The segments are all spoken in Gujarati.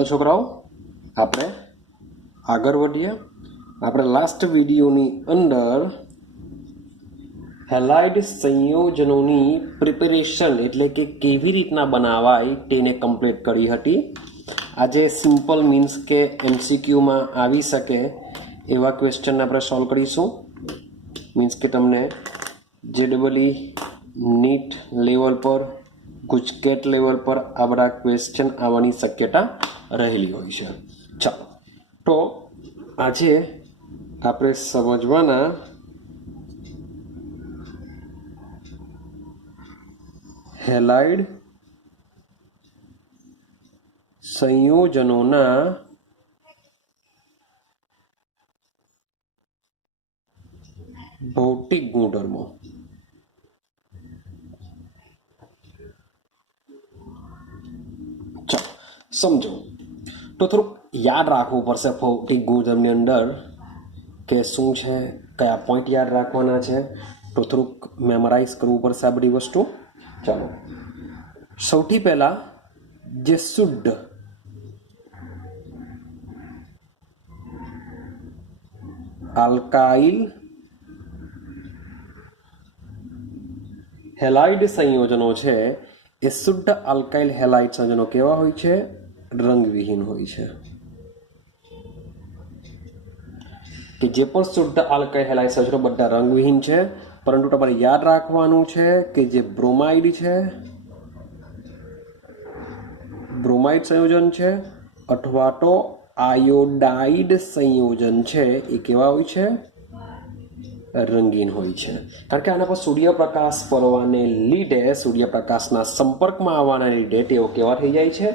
चलो छोकराओ આપણે આગળ વધીએ। આપણે લાસ્ટ વિડીયોની અંદર હેલાઇડ સંયોજનોની પ્રિપેરેશન એટલે કે કેવી રીતના બનાવાય તેને કમ્પ્લીટ કરી હતી। આજે સિમ્પલ મીન્સ કે એમસીક્યુમાં આવી શકે એવા ક્વેશ્ચન આપણે સોલ્વ કરીશું। મીન્સ કે તમને જેડબલઈ નીટ લેવલ પર ગુજકેટ લેવલ પર આ બધા ક્વેશ્ચન આવવાની શક્યતા રહેલી હોય છે। ચાલો તો આજે આપણે સમજવાના હેલાઇડ સંયોજનોના ભૌતિક ગુણધર્મો। ચાલો સમજો તો થોડુંક યાદ રાખવું પડશે ભૌતિક ગુણધર્મની અંદર કે શું છે, કયા પોઈન્ટ યાદ રાખવાના છે, તો થોડુંક મેમરાઇઝ કરવું પડશે આ બધી વસ્તુ। ચાલો સૌથી પહેલા જે શુદ્ધ આલ્કાઇલ હેલાઇડ સંયોજનો છે એ શુદ્ધ આલ્કાઇલ હેલાઇડ સંયોજનો કેવા હોય છે? રંગવિહીન હોય છે। કે જે પણ શુદ્ધ આલ્કાઇલ હેલાઇડ સંયોજનો બધા રંગવિહીન છે, પરંતુ તમારે યાદ રાખવાનું છે કે જે બ્રોમાઇડ છે, બ્રોમાઇડ સંયોજન છે અથવા તો આયોડાઇડ સંયોજન છે એ કેવા હોય છે? રંગીન હોય છે। કારણ કે આના પર સૂર્યપ્રકાશ પડવાને લીધે, સૂર્યપ્રકાશના સંપર્કમાં આવવાના લીધે તેઓ કેવા થઈ જાય છે?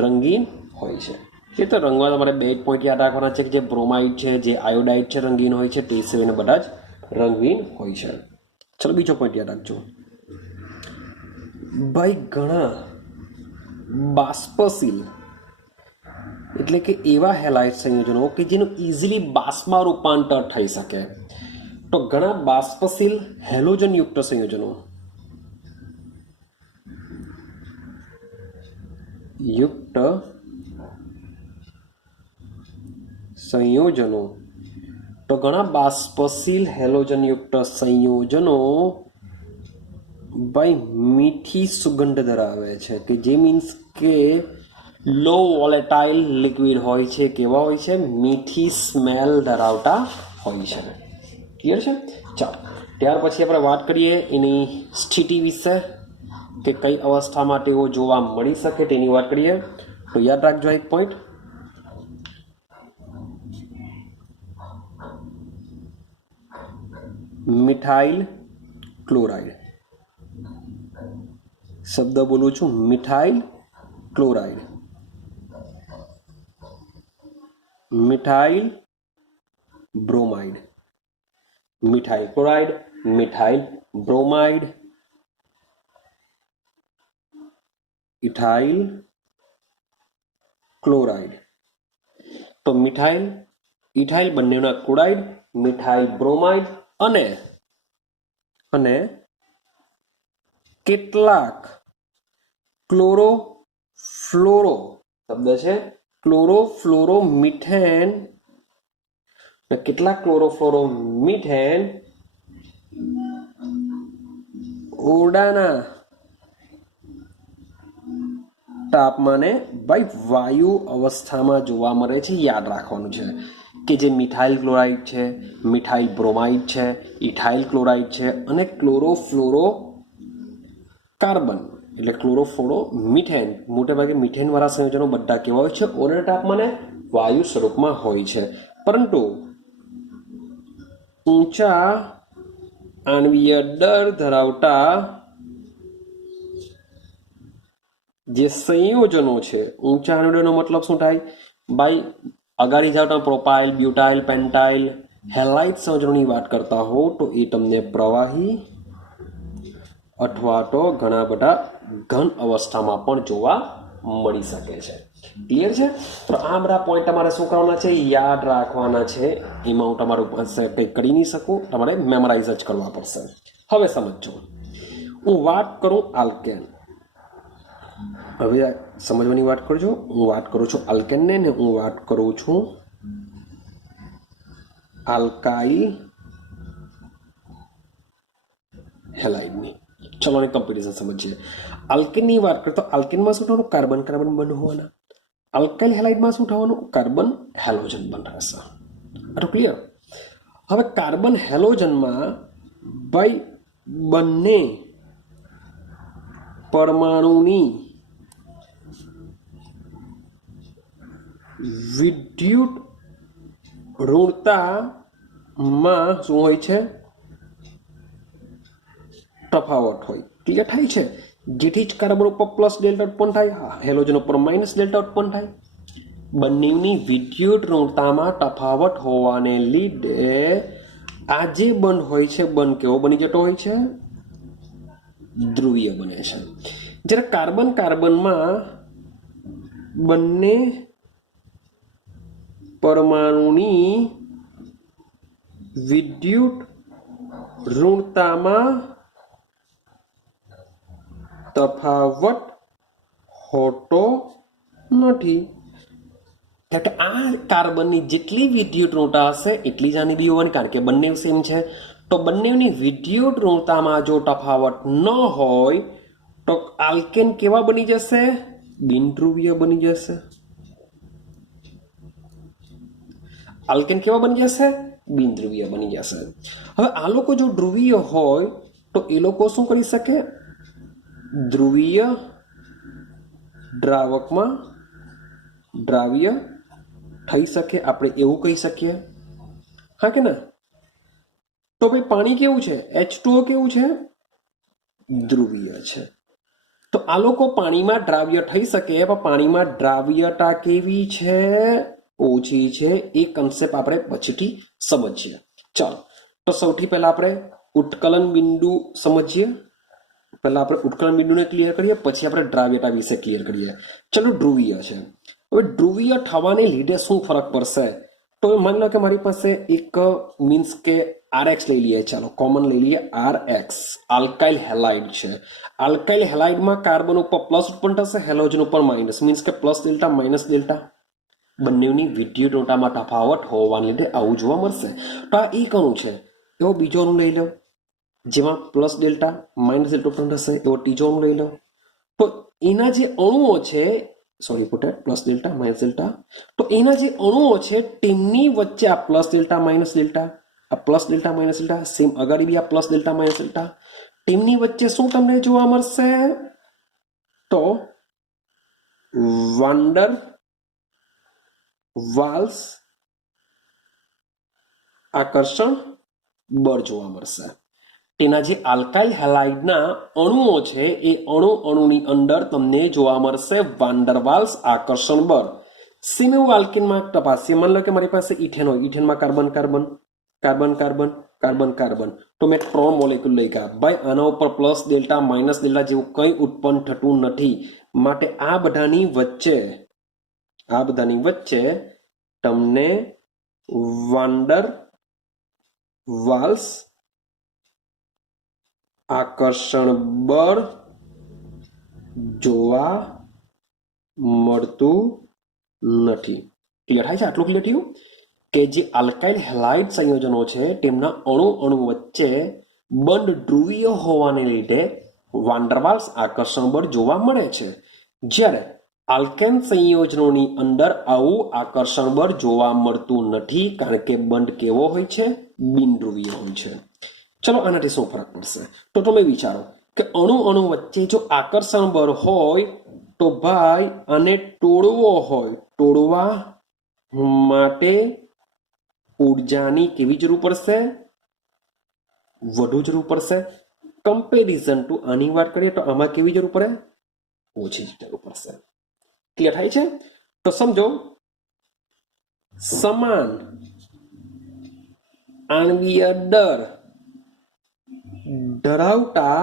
રંગીન હોય છે। એ તો રંગમાં તમારે બે જ પોઈન્ટ યાદ રાખવાના છે કે જે બ્રોમાઇડ છે, જે આયોડાઇડ છે રંગીન હોય છે, તે સિવાયના બધા જ રંગીન હોય છે। ચલો બીજો પોઈન્ટ યાદ રાખજો ભાઈ। ઘણા બાષ્પશીલ એટલે કે એવા હેલાઇડ સંયોજનો કે જેનું ઇઝીલી બાષ્પમાં રૂપાંતર થઈ શકે, તો ઘણા બાષ્પશીલ હેલોજન યુક્ત સંયોજનો તો ઘણા બાષ્પશીલ હેલોજન યુક્ત સંયોજનો ભાઈ મીઠી સુગંધ ધરાવે છે, કે જે મીન્સ કે લો વોલેટાઇલ લિક્વિડ હોય છે, કેવા હોય છે? મીઠી સ્મેલ ધરાવતા હોય છે। ક્લિયર છે? ચાલો ત્યાર પછી આપણે વાત કરીએ એની સ્થિતિ વિશે કે કઈ અવસ્થામાં તેઓ જોવા મળી શકે તેની વાત કરીએ। તો યાદ રાખજો એક પોઈન્ટ, મિથાઇલ ક્લોરાઇડ। શબ્દ બોલું છું, methyl chloride, methyl bromide, methyl chloride, methyl bromide, ethyl chloride. તો મિથાઇલ ઇથાઇલ બંનેના ક્લોરાઇડ, મિથાઇલ બ્રોમાઇડ અને કેટલાક ક્લોરોફ્લોરો શબ્દ છે, ક્લોરોફ્લોરો મિથેન, કેટલાક ક્લોરોફ્લોરો મિથેન ઓરડાના તાપમાને ભાઈ વાયુ અવસ્થામાં જોવા મળે છે। યાદ રાખવાનું છે કે જે મિથાઇલ ક્લોરાઇડ છે, મિથાઇલ બ્રોમાઇડ છે, ઇથાઇલ ક્લોરાઇડ છે અને ક્લોરોફ્લોરો કાર્બન એટલે ક્લોરોફ્લોરો મિથેન, મોટે ભાગે મિથેન વાળા સંયોજનો બધા કેવા હોય છે? ઓરડા તાપમાને વાયુ સ્વરૂપમાં હોય છે। પરંતુ ઊંચા આણ્વીય દળ ધરાવતા જે સંયોજનો છે, ઊંચા આણ્વીયનો મતલબ શું થાય ભાઈ? અગાડી જાવ તો પ્રોપાઇલ, બ્યુટાઇલ, પેન્ટાઇલ હેલાઇડ સંયોજનોની વાત કરતા હો તો એ તમને પ્રવાહી અથવા તો ઘણા બધા ઘન અવસ્થામાં પણ જોવા મળી શકે છે। ક્લિયર છે? તો આ બધા પોઈન્ટ તમારે શું કરવાના છે? યાદ રાખવાના છે। એમાં હું તમારું પાસે કંઈ કરી નહીં શકું, તમારે મેમરાઇઝ જ કરવા પડશે। હવે સમજો, હું વાત કરું આલ્કેન, હવે સમજવાની વાત કરજો. હું વાત કરું છું આલ્કેનને ને હું વાત કરું છું આલ્કાઇલ હેલાઇડની. ચલો આને કમ્પેરિઝન સમજીએ. આલ્કેનની વાત કરીએ તો આલ્કેનમાં શું થવાનું? કાર્બન કાર્બન બંધ હોવાના. આલ્કાઇલ હેલાઇડમાં શું થવાનું? કાર્બન હેલોજન બંધ રહેશે. આટલું ક્લિયર? હવે કાર્બન હેલોજનમાં ભાઈ બંને પરમાણુની વિદ્યુત ઋણતામાં શું હોય છે? તફાવત હોય. ક્લિયર થાય છે? જેથી જ કાર્બન ઉપર પ્લસ ડેલ્ટા ઉત્પન્ન થાય, હેલોજન ઉપર માઇનસ ડેલ્ટા ઉત્પન્ન થાય. બંનેની વિદ્યુત ઋણતામાં તફાવત હોવાને લીધે આ જે બંધ હોય છે, બંધ કેવો બની જતો હોય છે? ધ્રુવીય બને છે. જ્યારે કાર્બન કાર્બનમાં બંને પરમાણુની વિદ્યુત ઋણતામાં તફાવત હોતો નથી. એટલે આ કાર્બનની જેટલી વિદ્યુત ઋણતા હશે એટલી જ આની બી હોવાની, કારણ કે બંને સેમ છે. તો બંનેની વિદ્યુત ઋણતામાં જો તફાવત ન હોય તો આલ્કેન કેવા બની જશે? બિનધ્રુવીય બની જશે. આલ્કેન કેવા બની જશે? બિનધ્રુવીય બની જશે. હવે આ લોકો જો ધ્રુવીય હોય તો એ લોકો શું કરી શકે? ધ્રુવીય દ્રાવકમાં દ્રાવ્ય થઈ શકે. આપણે એવું કહી શકીએ, હા કે ના? તો ભાઈ પાણી કેવું છે? H2O કેવું છે? ધ્રુવીય છે. તો આ લોકો પાણીમાં દ્રાવ્ય થઈ શકે, પણ પાણીમાં દ્રાવ્યતા કેવી છે? ઓછી છે. એ કન્સેપ્ટ આપણે પછીથી સમજીએ. ચાલો, તો સૌથી પહેલા આપણે ઉત્કલન બિંદુ સમજીએ. પહેલા આપણે ઉત્કલન બિંદુને ક્લિયર કરીએ, પછી આપણે દ્રાવ્યતા વિશે ક્લિયર કરીએ. ચલો, ધ્રુવીય છે. હવે ધ્રુવીય થવાને લીધે શું ફરક પડશે? તો માની લો કે મારી પાસે એક મીન્સ કે RX લઈ લઈએ. ચાલો કોમન લઈ લઈએ, RX આલ્કાઇલ હેલાઇડ છે. આલ્કાઇલ હેલાઇડમાં કાર્બન ઉપર પ્લસ ઉત્પન્ન થશે, હેલોજન ઉપર માઇનસ, મીન્સ કે પ્લસ ડેલ્ટા માઇનસ ડેલ્ટા. બંનેની વિદ્યુત ઋણતામાં તફાવત હોવાને લીધે આવું જોવા મળશે. તો આ એક અણુ છે, એવો બીજો અણુ લઈ લો જેમાં પ્લસ ડેલ્ટા માઇનસ ડેલ્ટા ઉત્પન્ન થશે. એવો ત્રીજો અણુ લઈ લો. તો એના જે અણુઓ છે, sorry put plus delta minus delta, તો એના જે અણુઓ છે તેમની વચ્ચે આ પ્લસ ડેલ્ટા માઇનસ ડેલ્ટા, આ plus delta minus delta, same અગાડી બી આ પ્લસ ડેલ્ટા માઇનસ ડેલ્ટા, તેમની વચ્ચે શું તમને જોવા મળશે? તો વાન્ડર વાલ્સ આકર્ષણ બળ જોવા મળશે. તેના જે આલ્કાઇલ હેલાઇડના અણુઓ છે એ અણુની અંદર તમને જોવા મળશે વાન્ડર વાલ્સ આકર્ષણ બળ. સેમ એવું આલ્કેનમાં તપાસીએ. માની લો કે મારી પાસે ઇથેન હોય, ઇથેનમાં carbon carbon carbon carbon carbon carbon, તો મેં 3 મોલેક્યુલ લઈ ગયા. ભાઈ આના ઉપર પ્લસ ડેલ્ટા માઇનસ ડેલ્ટા જેવું કંઈ ઉત્પન્ન થતું નથી. માટે આ બધાની વચ્ચે તમને વાન્ડર વાલ્સ આકર્ષણ બળ જોવા મળતું નથી. ક્લિયર થાય છે? આટલું ક્લિયર થયું કે જે આલ્કાઇલ હેલાઇડ સંયોજનો છે તેમના અણુ વચ્ચે બંધ ધ્રુવીય હોવાને લીધે વાન્ડરવાલ્સ આકર્ષણ બળ જોવા મળે છે. જ્યારે આલ્કેન સંયોજનોની અંદર આવું આકર્ષણ બળ જોવા મળતું નથી, કારણ કે બંધ કેવો હોય છે? બિનધ્રુવીય હોય છે. ચલો, આનાથી શું ફરક પડશે? તો તમે વિચારો કે અણુ વચ્ચે જો આકર્ષણ બળ હોય તો ભાઈ આને તોડવો હોય, તોડવા માટે ઉર્જાની કેવી જરૂર પડશે? વધુ જરૂર પડશે. કમ્પેરિઝન ટુ આની વાત કરીએ તો આમાં કેવી જરૂર પડે? ઓછી જરૂર પડશે. ક્લિયર થાય છે? તો સમજો, સમાન આણ્વીય દર ધરાવતા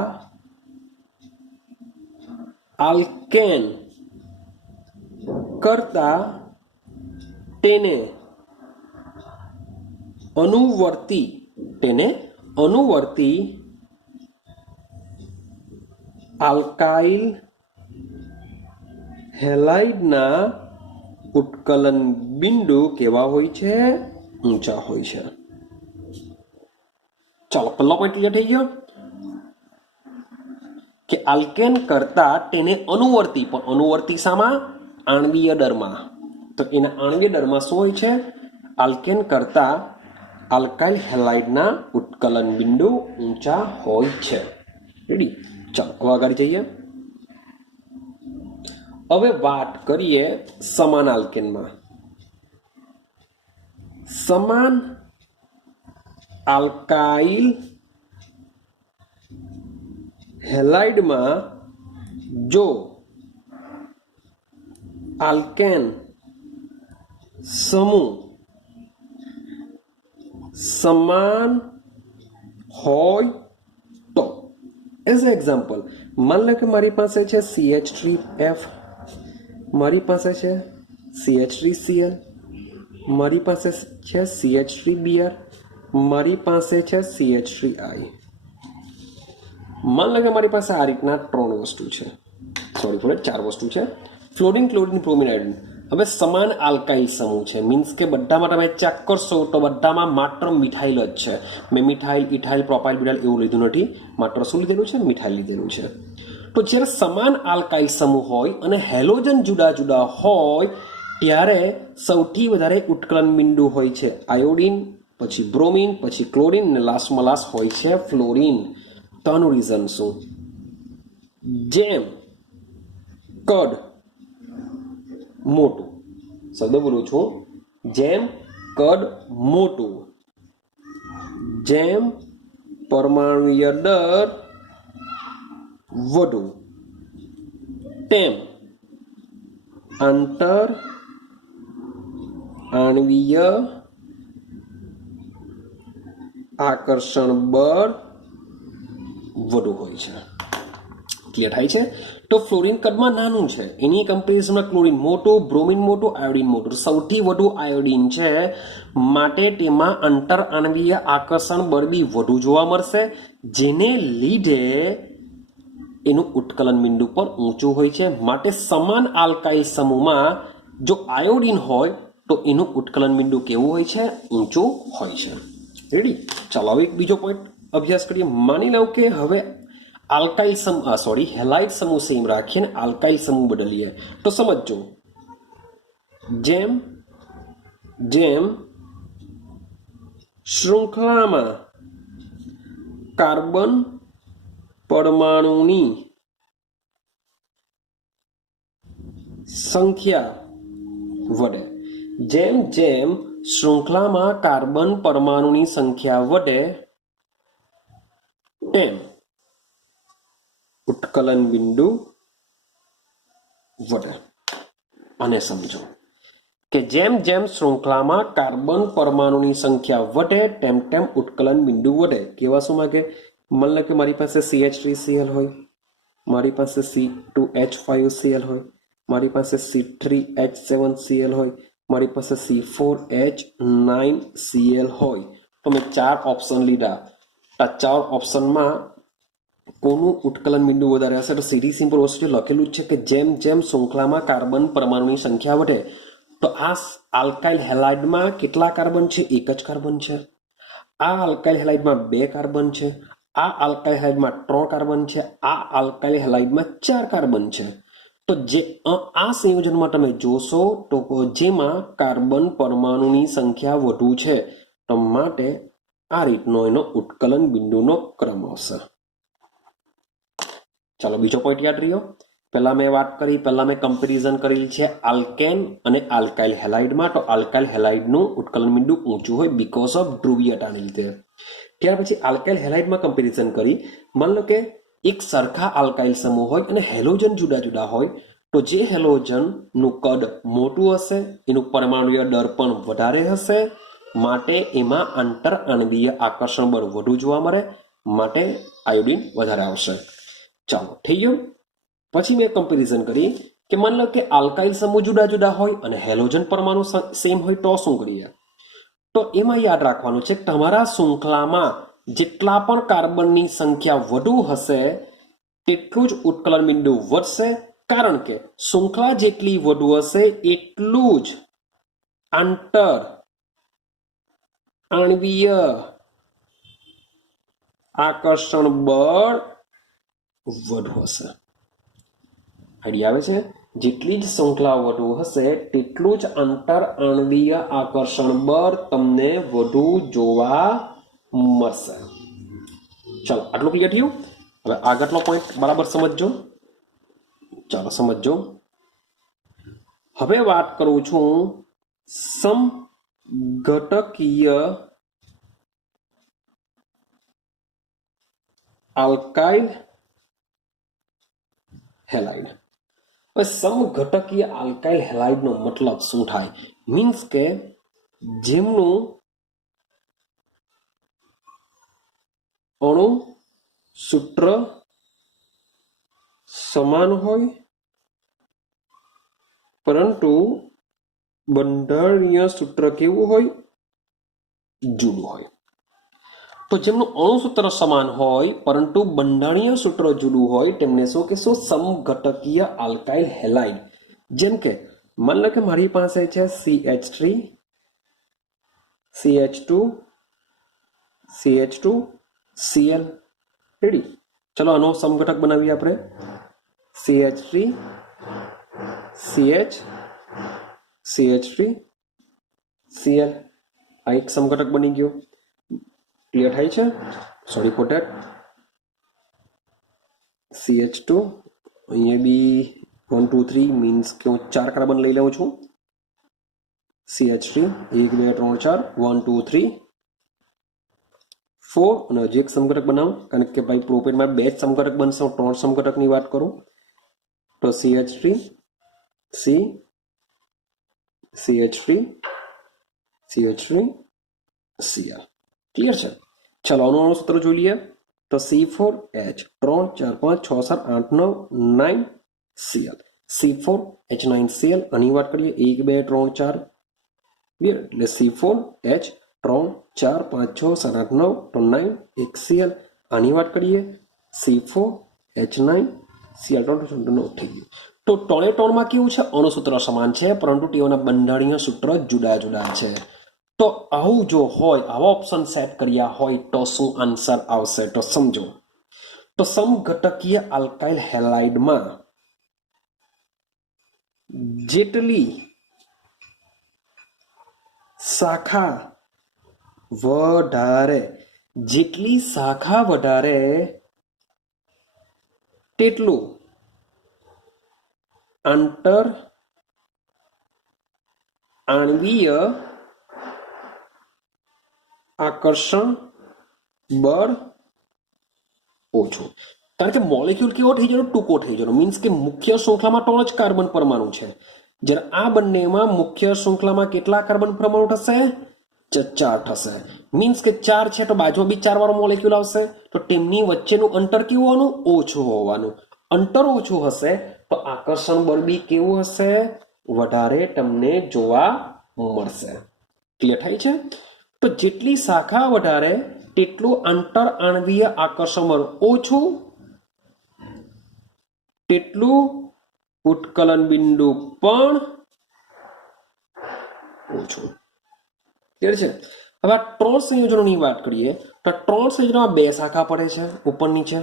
આલ્કેન કરતા તેને અનુવર્તી, આલ્કાઇલ, હેલાઇડના ઉત્કલન બિંદુ કેવા હોય છે? ઊંચા હોય છે. ચાલો પહેલો પોઈન્ટ ક્લિયર થઈ ગયો કે આલ્કેન કરતા તેને અનુવર્તી, પણ અનુવર્તી શામાં? આણ્વીય દરમાં. તો એના આણ્વીય દરમાં શું હોય છે? આલ્કેન કરતા આલ્કાઇલ હેલાઇડના ઉત્કલન બિંદુ ઊંચા હોય છે. રેડી? ચાલો હવે આગળ જઈએ. હવે વાત કરીએ સમાન આલ્કેનમાં. સમાન આલ્કાઇલ હેલાઇડમાં જો આલ્કેન સમૂહ સમાન હોય તો, એઝ એક્ઝામ્પલ, માન લો કે મારી પાસે છે CH3F, મારી પાસે છે CH3Cl, મારી પાસે છે CH3Br, મારી પાસે છે CH3I. માન લો કે મારી પાસે આ રીતના 3 વસ્તુ છે, સોરી ફોર 4 વસ્તુ છે. Fluorine, chlorine, bromine, iodine. હવે સમાન આલ્કાઇલ સમૂહ છે, મીન્સ કે બધામાં તમે ચેક કરશો તો બધામાં માત્ર મિથાઇલ જ છે. મેં મિથાઇલ, ઇથાઇલ, પ્રોપાઇલ, બ્યુટાઇલ એવું લીધું નથી, માત્ર શું લીધેલું છે? મિથાઇલ લીધેલું છે. તો જ્યારે સમાન આલ્કાઇલ સમૂહ હોય અને હેલોજન જુદા જુદા હોય ત્યારે સૌથી વધારે ઉત્કલન બિંદુ હોય છે આયોડિન, પછી બ્રોમિન, પછી ક્લોરિન અને લાસ્ટમાં લાસ્ટ હોય છે ફ્લોરિન. તો આનું રીઝન શું? જેમ કદ મોટું, શબ્દ બોલું છું, જેમ કદ મોટું, જેમ પરમાણુય દર વધુ, તેમ આંતર આણ્વીય આકર્ષણ બળ વધુ હોય છે. ક્લિયર થાય છે? તો ફ્લોરિન કદમાં નાનું છે, એની કમ્પેરિઝનમાં ક્લોરિન મોટું, બ્રોમિન મોટું, આયોડિન મોટું. સૌથી વધુ આયોડિન છે, માટે તેમાં આંતર આણ્વીય આકર્ષણ બળ બી વધુ જોવા મળશે, જેને લીધે એનું ઉત્કલન બિંદુ પર ઊંચું હોય છે. માટે સમાન આલ્કાઇલ સમૂહમાં જો આયોડિન હોય તો એનું ઉત્કલન બિંદુ કેવું હોય છે? ઊંચું હોય છે. રેડી? ચાલો હવે એક બીજો પોઈન્ટ અભ્યાસ કરીએ. માની લો કે હવે આલ્કાઇલ હેલાઇડ સમૂહ સેમ રાખીને આલ્કાઇલ સમૂહ બદલીએ તો સમજો, જેમ જેમ શૃંખલામાં કાર્બન પરમાણુની સંખ્યા વધે, જેમ જેમ શૃંખલામાં કાર્બન પરમાણુની સંખ્યા વધે તેમ ઉત્કલન બિંદુ વધે. અને સમજો કે જેમ જેમ શૃંખલામાં કાર્બન પરમાણુની સંખ્યા વધે તેમ તેમ ઉત્કલન બિંદુ વધે. કેવા શુંમાં કે માન લો કે મારી પાસે CH3Cl હોય, મારી પાસે C2H5Cl હોય, મારી પાસે C3H7Cl હોય, મારી પાસે C4H9Cl હોય. તો મેં 4 ઓપ્શન લીધા. આ 4 ઓપ્શનમાં કોનું ઉત્કલન બિંદુ વધારે હશે? તો સીધી સિમ્પલ વસ્તુ લખેલું છે કે જેમ જેમ શૃંખલામાં કાર્બન પરમાણુની સંખ્યા વધે. તો આ આલ્કાઇલ હેલાઇડમાં કેટલા કાર્બન છે? 1 જ કાર્બન છે. આ આલ્કાઇલ હેલાઇડમાં 2 કાર્બન છે. આ આલ્કાઇલ હેલાઇડમાં 3 કાર્બન છે. આ આલ્કાઇલ હેલાઇડમાં 4 કાર્બન છે. તો જે આ સંયોજનમાં તમે જોશો તો જેમાં કાર્બન પરમાણુની સંખ્યા વધુ છે, તો માટે આ રીતનો એનો ઉત્કલન બિંદુનો ક્રમ હશે. ચાલો બીજો પોઈન્ટ યાદ રહ્યો. પહેલા મેં વાત કરી, પહેલા મેં કમ્પેરિઝન કરેલી છે આલ્કેન અને આલ્કાઇલ હેલાઇડમાં. તો આલ્કાઇલ હેલાઇડનું ઉત્કલન બિંદુ ઊંચું હોય બીકોઝ ઓફ ધ્રુવીયતાને લીધે. ત્યાર પછી આલ્કાઇલ હેલાઇડમાં કમ્પેરિઝન કરી. માન લો કે એક સરખા આલ્કાઇલ સમૂહ હોય અને હેલોજન જુદા જુદા હોય, તો જે હેલોજનનું કદ મોટું હશે એનું પરમાણુય દર પણ વધારે હશે, માટે એમાં આંતર આણ્વીય આકર્ષણ બળ વધુ જોવા મળે, માટે આયોડિન વધારે આવશે. ચાલો થઈ ગયું. પછી મેં કમ્પેરિઝન કરી કે માન લો કે આલ્કાઇલ સમૂહ જુદા જુદા હોય અને હેલોજન પરમાણુ સેમ હોય તો શું કરીએ? તો એમાં યાદ રાખવાનું છે તમારા શૃંખલામાં જેટલા પણ કાર્બનની સંખ્યા વધુ હશે તેટલું જ ઉત્કલન બિંદુ વધશે કારણ કે શૃંખલા જેટલી વધુ હશે એટલું જ આંતર આણ્વીય આકર્ષણ બળ વધુ હશે. આઈડિયા આવે છે? જેટલી જ શૃંખલા વધુ હશે તેટલું જ આંતર આણ્વીય આકર્ષણ બળ તમને વધુ જોવા મળશે. ચાલો, આટલું ક્લિયર થયું? હવે આગળનો પોઈન્ટ બરાબર સમજજો. ચાલો સમજજો. હવે વાત કરું છું સમઘટકીય આલ્કાઇલ હેલાઇડ. હવે સમઘટકીય આલ્કાઇલ હેલાઇડનો મતલબ શું થાય? મીન્સ કે જેમનું અણુ સૂત્ર સમાન હોય પરંતુ બંધારણીય સૂત્ર કેવું હોય? જુદું હોય. તો જેમનું અણુ સૂત્ર સમાન હોય પરંતુ બંધારણીય સૂત્ર જુદું હોય તેમને શું કહેશું? સમઘટકીય આલ્કાઇલ હેલાઇડ. જેમ કે માની લો કે મારી પાસે છે CH3 CH2 CH2 Cl. Ready? ચલો આનો સમઘટક બનાવીએ આપણે. CH3 CH CH3 Cl. આ એક સમઘટક બની ગયો. ક્લિયર થાય છે? Sorry for that. CH2 અહીંયા બી 1 2 3 મીન્સ કે હું 4 કાર્બન લઈ લઉં છું. CH3 1 2 3 4 1 2 3 4 અને હજી એક સમઘટક બનાવું કારણ કે ભાઈ પ્રોપેનમાં 2 જ સમઘટક બનશે. હું 3 સમઘટકની વાત કરું તો CH3 C CH3 CH3 Cl. Clear છે? ચલો આનું સૂત્ર જોઈ લઈએ તો C4H 3 4 5 6 7 8 9 9 Cl. C4H9Cl. આની વાત કરીએ 1 2 3 4 એટલે C4H 3 4 5 6 7 8 9 તો 9 1 Cl. આની વાત કરીએ C4H9Cl 9 થઈ ગયું. તો ત્રણે ત્રણમાં કેવું છે? અણુ સૂત્ર સમાન છે પરંતુ તેઓના બંધારણીય સૂત્ર જુદા જુદા છે. તો આવું જો હોય, આવા ઓપ્શન સેટ કર્યા હોય તો શું આન્સર આવશે? તો સમજો. તો સમઘટકીય આલ્કાઇલ હેલાઇડમાં જેટલી શાખા વધારે તેટલું આંતર આણ્વીય આકર્ષણ બળ ઓછું. કારણ કે મોલેક્યુલ કેવો થઈ જવાનો? ટૂંકો થઈ જવાનો. મીન્સ કે મુખ્ય શૃંખલામાં 3 જ કાર્બન પરમાણુ છે. જ્યારે આ બંનેમાં મુખ્ય શૃંખલામાં કેટલા કાર્બન પરમાણુ થશે? 4 થશે. મીન્સ કે 4 છે તો બાજુમાં બી 4 વાળો મોલેક્યુલ આવશે. તો તેમની વચ્ચેનું અંતર કેવું હોવાનું? ઓછું હોવાનું. અંતર ઓછું હશે તો આકર્ષણ બળ બી કેવું હશે? વધારે તમને જોવા મળશે. ક્લિયર થાય છે? તો જેટલી શાખા વધારે તેટલું આંતર આણ્વીય આકર્ષણ બળ ઓછું, તેટલું ઉત્કલન બિંદુ પણ ઓછું. ક્લિયર છે? હવે આ 3 સંયોજનોની વાત કરીએ તો 3 સંયોજનોમાં 2 શાખા પડે છે ઉપર નીચે.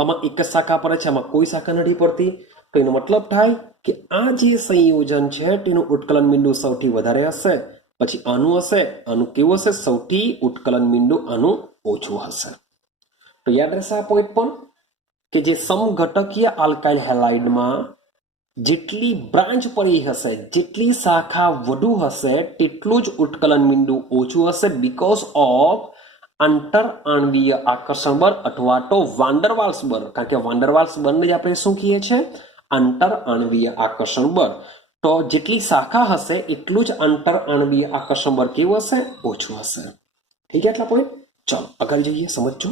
આમાં એક જ શાખા પડે છે, આમાં કોઈ શાખા નથી પડતી. તો એનો મતલબ થાય કે આ જે સંયોજન છે તેનું ઉત્કલન બિંદુ સૌથી વધારે હશે. પછી આનું હશે, આનું કેવું હશે? સૌથી ઉત્કલન બિંદુ આનું ઓછું હશે. તો યાદ રહેશે આ પોઈન્ટ પણ કે જે સમઘટકીય આલ્કાઇલ હેલાઇડમાં જેટલી બ્રાન્ચ પડી હશે, જેટલી શાખા વધુ હશે તેટલું જ ઉત્કલન બિંદુ ઓછું હશે બીકોઝ ઓફ આંતર આણ્વીય આકર્ષણ બળ અથવા તો વાન ડર વાલ્સ બળ. કારણ કે વાન ડર વાલ્સ બળને જ આપણે શું કહીએ છીએ? આંતર આણ્વીય આકર્ષણ બળ. તો જેટલી શાખા હશે એટલું જ આંતર આણ્વીય આકર્ષણ બળ કેવું હશે? ઓછું હશે. ઠીક છે? આટલા પોઈન્ટ. ચાલો આગળ જઈએ, સમજો.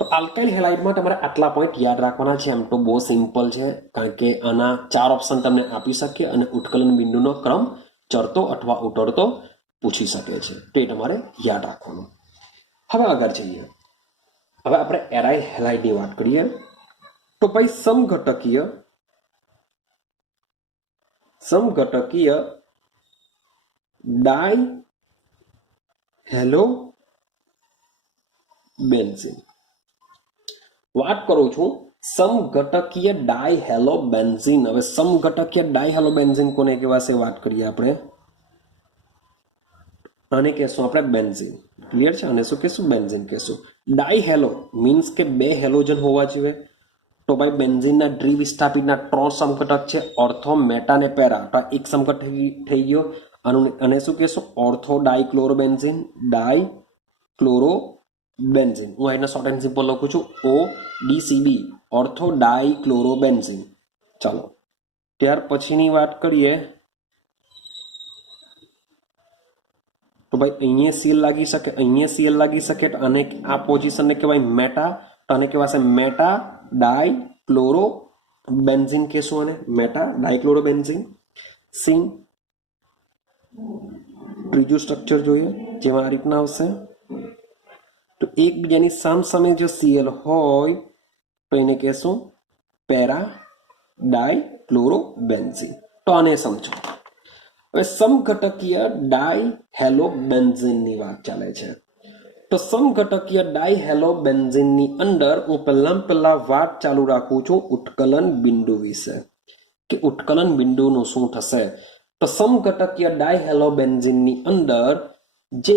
તો આલ્કાઇલ હેલાઇડમાં તમારે આટલા પોઈન્ટ યાદ રાખવાના છે. એમ તો બહુ સિમ્પલ છે કારણ કે આના 4 ઓપ્શન તમને આપી શકીએ અને ઉત્કલન બિંદુનો ક્રમ ચડતો અથવા ઉતરતો પૂછી શકે છે. તો એ તમારે યાદ રાખવાનું. હવે આગળ જઈએ. હવે આપણે એરાઇલ હેલાઇડની વાત કરીએ. तो भाई समघटकीय डाई हेलो बेन्जीन વાત કરું છું સમઘટકીય ડાયહેલોબેન્ઝીન। હવે સમઘટકીય ડાયહેલોબેન્ઝીન કોને કહેવાશે વાત કરીએ આપણે। આને કહેશું આપણે બેન્ઝીન। ક્લિયર છે? અને શું કહેશું? બેન્ઝીન કહેશું। ડાયહેલો મીન્સ કે બે હેલોજન હોવા જોઈએ। તો ભાઈ બેન્ઝીનના દ્વિવિસ્થાપિતના 3 સમઘટક છે, ઓર્થો, મેટા અને પેરા। તો એક સમઘટક થઈ ગયો। અને શું કહેશું? ઓર્થો ડાયક્લોરોબેન્ઝીન, ડાયક્લોરોબેન્ઝીન। હું અહીંના શોર્ટ એન્ડ સિમ્પલ લખું છું ODCB, ઓર્થો ડાયક્લોરોબેન્ઝીન। ચાલો ત્યાર પછીની વાત કરીએ તો ભાઈ અહીંયા સીએલ લાગી શકે, અહીંયા સીએલ લાગી શકે, તો આને આ પોઝિશનને કહેવાય મેટા। તો આને કહેવાશે મેટા ડાયક્લોરોબેન્ઝીન કહેશું, આને મેટા ડાયક્લોરોબેન્ઝીન। સિંગ ત્રીજું સ્ટ્રક્ચર જોઈએ જેમાં આ રીતના આવશે। તો એકબીજાની સામસામે જો સીએલ હોય તો એને કહેશું પેરા ડાયક્લોરોબેન્ઝીન। તો આને સમજો। હવે સમઘટકીય ડાયહેલોબેન્ઝીનની વાત ચાલે છે। તો સમઘટકીય ડાયહેલોબેન્ઝીનની અંદર હું પહેલા વાત ચાલુ રાખું છું ઉત્કલન બિંદુ વિશે, કે ઉત્કલન બિંદુનું શું થશે। તો સમઘટકીય ડાયહેલોબેન્ઝીનની અંદર જે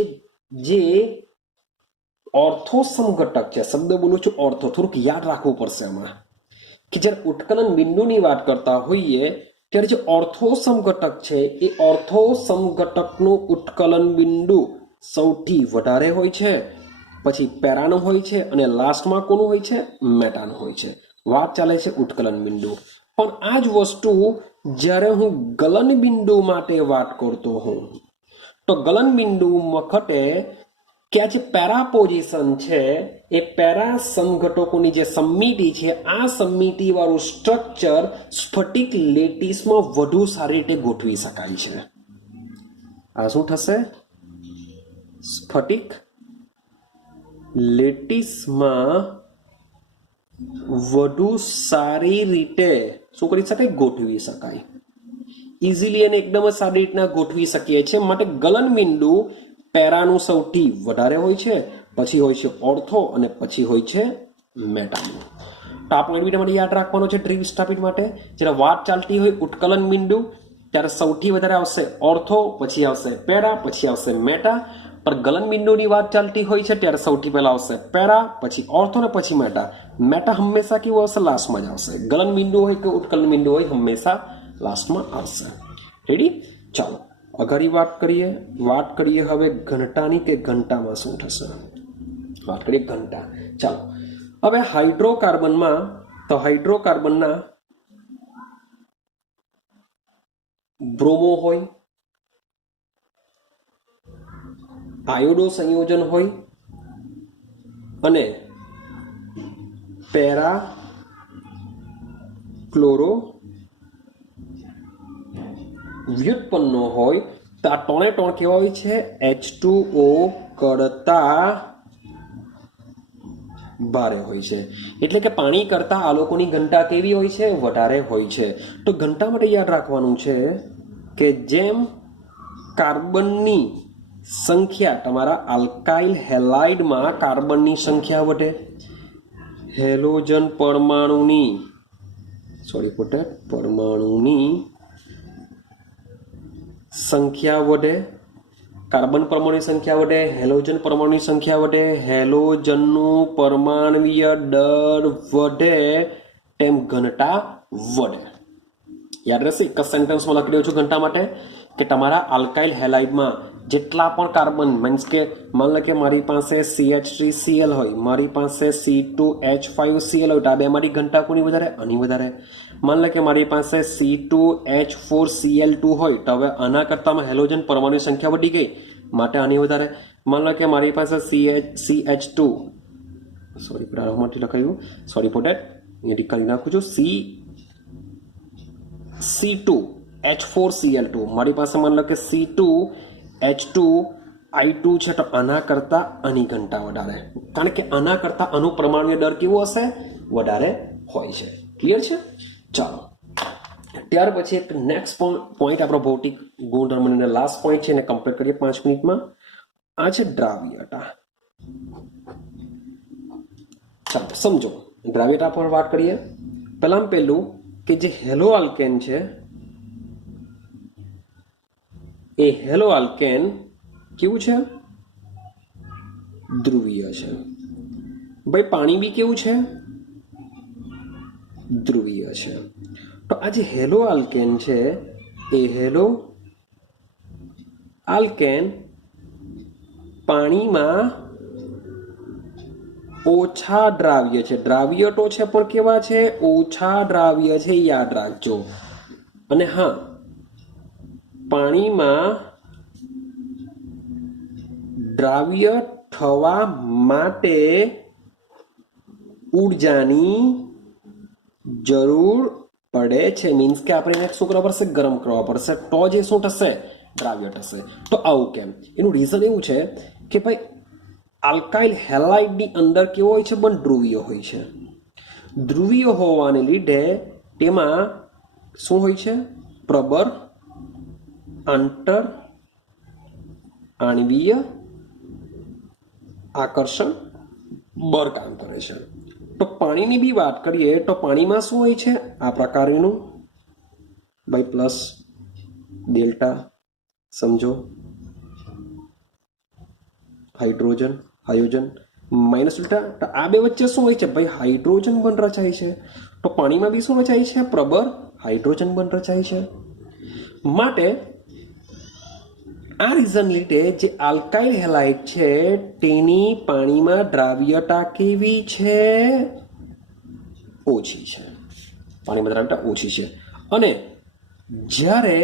ઓર્થો સમઘટક છે, શબ્દ બોલું છું ઓર્થો, થોડુંક યાદ રાખવું પડશે આમાં, કે જ્યારે ઉત્કલન બિંદુની વાત કરતા હોઈએ ત્યારે જે ઓર્થો સમઘટક છે એ ઓર્થો સમઘટકનું ઉત્કલન બિંદુ સૌથી વધારે હોય છે, પછી પેરાનું હોય છે, અને લાસ્ટમાં કોનું હોય છે? મેટાનું હોય છે। વાત ચાલે છે ઉત્કલન બિંદુ। પણ આ જ વસ્તુ જ્યારે હું ગલન બિંદુ માટે વાત કરતો હોઉં તો ગલન બિંદુ વખતે કે આ જે પેરા પોઝિશન છે એ પેરા સમઘટકોની જે સમિતિ છે, આ સમિતિ વાળું સ્ટ્રક્ચર સ્ફટિક લેટીસમાં વધુ સારી રીતે ગોઠવી શકાય છે। આ શું થશે? સ્ફટિક લેટીસમાં વધુ સારી રીતે શું કરી શકાય? ગોઠવી શકાય। ઇઝીલી અને એકદમ જ સારી રીતના ગોઠવી શકીએ છીએ। માટે ગલન બિંદુ પેરાનું સૌથી વધારે હોય છે, પછી હોય છે ઓર્થો, અને પછી હોય છે મેટાનું। તો આ પોઈન્ટ બી તમારે યાદ રાખવાનો છે દ્વિવિસ્થાપિત માટે। જ્યારે વાત ચાલતી હોય ઉત્કલન બિંદુ ત્યારે સૌથી વધારે આવશે ઓર્થો, પછી આવશે પેરા, પછી આવશે મેટા। પણ ગલન બિંદુની વાત ચાલતી હોય છે ત્યારે સૌથી પહેલા આવશે પેરા, પછી ઓર્થો ને પછી મેટા। મેટા હંમેશા કેવું આવશે? લાસ્ટમાં જ આવશે। ગલન બિંદુ હોય કે ઉત્કલન બિંદુ હોય હંમેશા લાસ્ટમાં આવશે। રેડી? ચાલો આગળ વાત કરીએ હવે ઘનટાની, કે ઘનટામાં શું થશે। વાત કરીએ ઘનટા। ચાલો હવે હાઇડ્રોકાર્બનના બ્રોમો હોય, આયોડો સંયોજન હોય, અને પેરા ક્લોરો વ્યુત્પન્નો હોય। તો આ ત્રણે ત્રણ કેવા હોય છે? H2O કરતા ભારે હોય છે। એટલે કે પાણી કરતા આ લોકોની ઘનતા કેવી હોય છે? વધારે હોય છે। તો ઘનતા માટે યાદ રાખવાનું છે કે જેમ કાર્બનની સંખ્યા તમારા આલ્કાઇલ હેલાઇડમાં કાર્બનની સંખ્યા વધે, હેલોજન પરમાણુની સંખ્યા વધે, કાર્બન પરમાણુની સંખ્યા વધે, હેલોજન પરમાણુની સંખ્યા વધે, હેલોજનનું પરમાણ્વીય દળ વધે, તેમ ઘનતા વધે। યાદ રહેશે? એક જ સેન્ટેન્સમાં લખી દઉં છું ઘનતા માટે કે તમારા આલ્કાઇલ હેલાઇડમાં જેટલા પણ કાર્બન, મીન્સ કે માન લો કે મારી પાસે CH3Cl હોય, મારી પાસે C2H5Cl હોય, તો આ બેમાંથી ઘનતા કોની વધારે? આની વધારે। માન લો કે મારી પાસે C2H4Cl2 હોય, તો હવે આના કરતામાં હેલોજન પરમાણુની સંખ્યા વધી ગઈ, માટે આની વધારે। માન લો કે મારી પાસે CH2 પ્રારંભમાંથી લખાયું, સોરી ફોર ધેટ, અહીંથી કરી નાખું છું, C2H4Cl2, મારી પાસે માન લો કે C2H2I2 છે, તો આના કરતા આની ઘનતા વધારે, કારણ કે આના કરતા આનું પરમાણુય દળ કેવો હશે? વધારે હોય છે. ક્લિયર છે? ચાલો, ત્યાર પછી એક નેક્સ્ટ પોઈન્ટ આપણો ભૌતિક ગુણધર્મનો લાસ્ટ પોઈન્ટ છે, એને કમ્પ્લીટ કરીએ 5 મિનિટમાં. આ છે દ્રાવ્યતા. ચાલો સમજો, દ્રાવ્યતા પર વાત કરીએ. પહેલામાં પહેલું કે જે હેલો આલ્કેન છે, એ હેલો આલ્કેન કેવું છે? ધ્રુવીય છે. ભાઈ પાણી બી કેવું છે? ધ્રુવીય છે. તો આ જે હેલો આલ્કેન છે, એ હેલો આલ્કેન પાણીમાં ઓછા દ્રાવ્ય છે. દ્રાવ્ય તો છે પણ કેવા છે? ઓછા દ્રાવ્ય છે, યાદ રાખજો. અને હા, પાણીમાં દ્રાવ્ય થવા માટે ઉર્જાની જરૂર પડે છે. મીન્સ કે આપણે એને શું કરવા પડશે? ગરમ કરવા પડશે. તો જે શું થશે? દ્રાવ્ય થશે. તો આવું કેમ? એનું રીઝન એવું છે કે ભાઈ આલ્કાઇલ હેલાઇડની અંદર કેવો હોય છે? પણ ધ્રુવીય હોય છે. ધ્રુવીય હોવાને લીધે તેમાં શું હોય છે? પ્રબળ આંતર આણ્વીય આકર્ષણ બળ કામ કરે છે. તો પાણીની બી વાત કરીએ તો પાણીમાં શું હોય છે? આ પ્રકારનું ભાઈ પ્લસ ડેલ્ટા, સમજો, હાઇડ્રોજન હાઇડ્રોજન માઇનસ ડેલ્ટા. તો આ બે વચ્ચે શું હોય છે? ભાઈ હાઇડ્રોજન બંધ રચાય છે. તો પાણીમાં બી શું રચાય છે? પ્રબળ હાઇડ્રોજન બંધ રચાય છે. માટે આ રીઝન લીધે જે આલ્કાઇલ હેલાઇડ છે તેની પાણીમાં દ્રાવ્યતા કેવી છે? ઓછી છે. પાણીમાં દ્રાવ્યતા ઓછી છે. અને જ્યારે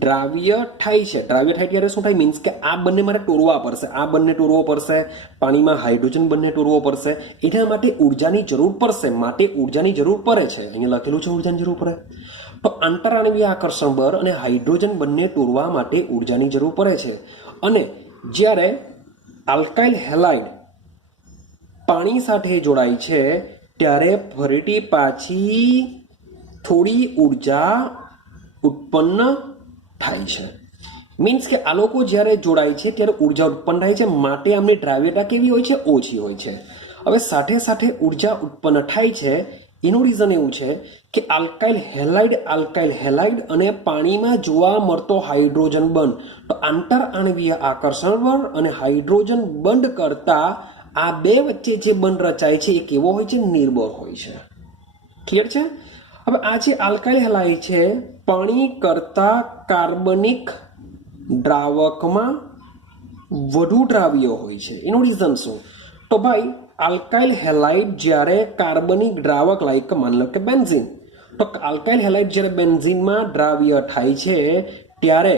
દ્રાવ્ય થાય છે, દ્રાવ્ય થાય ત્યારે શું થાય? મીન્સ કે આ બંને મારે તોડવા પડશે, આ બંને તોડવો પડશે, પાણીમાં હાઇડ્રોજન બંને તોડવો પડશે. એના માટે ઉર્જાની જરૂર પડશે. માટે ઉર્જાની જરૂર પડે છે. અહીંયા લખેલું છે ઉર્જાની જરૂર પડે. તો આંતરાણવીય આકર્ષણ બળ અને હાઇડ્રોજન બંને તોડવા માટે ઉર્જાની જરૂર પડે છે. અને જ્યારે આલ્કાઇલ હેલાઇડ પાણી સાથે જોડાય છે ત્યારે ફરીથી પાછી થોડી ઉર્જા ઉત્પન્ન થાય છે. મીન્સ કે આ લોકો જ્યારે જોડાય છે ત્યારે ઉર્જા ઉત્પન્ન થાય છે. માટે આમની દ્રાવ્યતા કેવી હોય છે? ઓછી હોય છે. હવે સાથે સાથે ઉર્જા ઉત્પન્ન થાય છે એનું રીઝન એવું છે કે આલ્કાઇલ હેલાઇડ અને પાણીમાં જોવા મળતો હાઇડ્રોજન બંધ, તો આંતર આણ્વીય આકર્ષણ બળ અને હાઇડ્રોજન બંધ કરતા આ બે વચ્ચે જે બંધ રચાય છે એ કેવો હોય છે? નિર્બળ હોય છે. ક્લિયર છે? હવે આ જે આલ્કાઇલ હેલાઇડ છે પાણી કરતા કાર્બનિક દ્રાવકમાં વધુ દ્રાવ્ય હોય છે. એનું રીઝન શું? તો ભાઈ આલ્કાઇલ હેલાઇડ જ્યારે કાર્બનિક દ્રાવક લાઈક માની લો કે બેન્ઝીન, તો આલ્કાઇલ હેલાઇડ જ્યારે બેન્ઝીનમાં દ્રાવ્ય થાય છે ત્યારે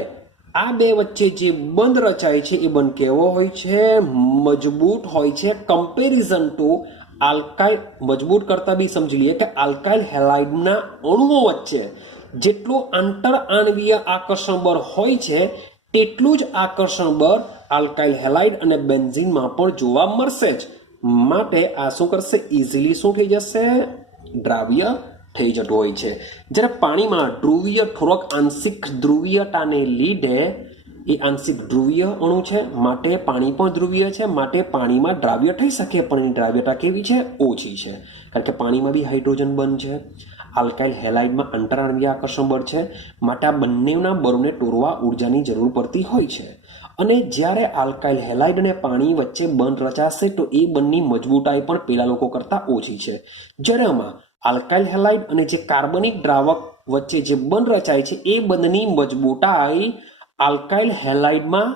આ બે વચ્ચે જે બંધ રચાય છે એ બંધ કેવો હોય છે? મજબૂત હોય છે. કમ્પેરિઝન ટુ આલ્કાઇલ, મજબૂત કરતા બી સમજી લઈએ કે આલ્કાઇલ હેલાઇડના અણુઓ વચ્ચે જેટલું આંતર આણ્વીય આકર્ષણ બળ હોય છે તેટલું જ આકર્ષણ બળ આલ્કાઇલ હેલાઇડ અને બેન્ઝીનમાં પણ જોવા મળશે જ. માટે આ શું કરશે? ઇઝીલી શું થઈ જશે? દ્રાવ્ય થઈ જતું હોય છે. જ્યારે પાણીમાં ધ્રુવીય થોડોક આંશિક ધ્રુવીયતાને લીધે એ આંશિક ધ્રુવીય અણુ છે, માટે પાણી પણ ધ્રુવીય છે. માટે પાણીમાં દ્રાવ્ય થઈ શકે પણ એની દ્રાવ્યતા કેવી છે? ઓછી છે. કારણ કે પાણીમાં બી હાઇડ્રોજન બંધ છે. આલ્કાઇલ હેલાઇડમાં આંતરાણ્વીય આકર્ષણ બળ છે. માટે આ બંનેના બળને તોડવા ઉર્જાની જરૂર પડતી હોય છે. અને જ્યારે આલ્કાઇલ હેલાઇડ અને પાણી વચ્ચે બંધ રચાશે તો એ બંની મજબૂતાઈ પણ પેલા લોકો કરતા ઓછી છે. જ્યારે આમાં આલ્કાઇલ હેલાઇડ અને જે કાર્બનિક દ્રાવક વચ્ચે જે બંધ રચાય છે એ બંધની મજબૂતાઈ આલ્કાઇલ હેલાઇડમાં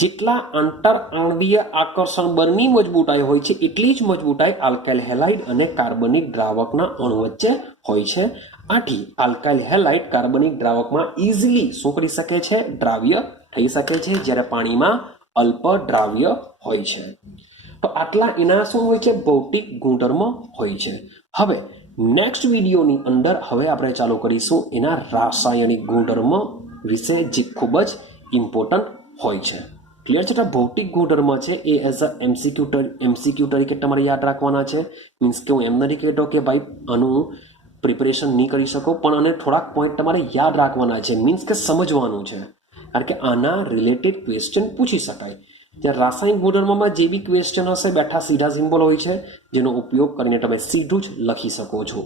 જેટલા આંતર આણ્વીય આકર્ષણ બળની મજબૂતાઈ હોય છે એટલી જ મજબૂતાઈ આલ્કાઇલ હેલાઇડ અને કાર્બનિક દ્રાવકના અણુ વચ્ચે હોય છે. આથી આલ્કાઇલ હેલાઇડ કાર્બનિક દ્રાવકમાં ઇઝીલી શું કરી શકે છે? દ્રાવ્ય થઈ શકે છે, જ્યારે પાણીમાં અલ્પ દ્રાવ્ય હોય છે. તો આટલા એના શું હોય છે? ભૌતિક ગુણધર્મો હોય છે. હવે નેક્સ્ટ વિડીયોની અંદર હવે આપણે ચાલુ કરીશું એના રાસાયણિક ગુણધર્મો વિશે, જે ખૂબ જ ઇમ્પોર્ટન્ટ હોય છે. ક્લિયર છે? ભૌતિક ગુણધર્મ છે એ એઝ અ એમસીક્યુ તરીકે તમારે યાદ રાખવાના છે. મીન્સ કે હું એમ નથી કહેતો કે ભાઈ આનું પ્રિપેરેશન નહીં કરી શકો, પણ આને થોડાક પોઈન્ટ તમારે યાદ રાખવાના છે. મીન્સ કે સમજવાનું છે, કારણ કે આના રિલેટેડ ક્વેશ્ચન પૂછી શકાય. ત્યાં રાસાયણિક ગુણધર્મમાં જે બી ક્વેશ્ચન હશે બેઠા સીધા સિમ્બોલ હોય છે, જેનો ઉપયોગ કરીને તમે સીધું જ લખી શકો છો.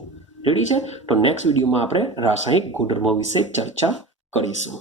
રેડી છે? તો નેક્સ્ટ વિડીયોમાં આપણે રાસાયણિક ગુણધર્મો વિશે ચર્ચા કરીશું.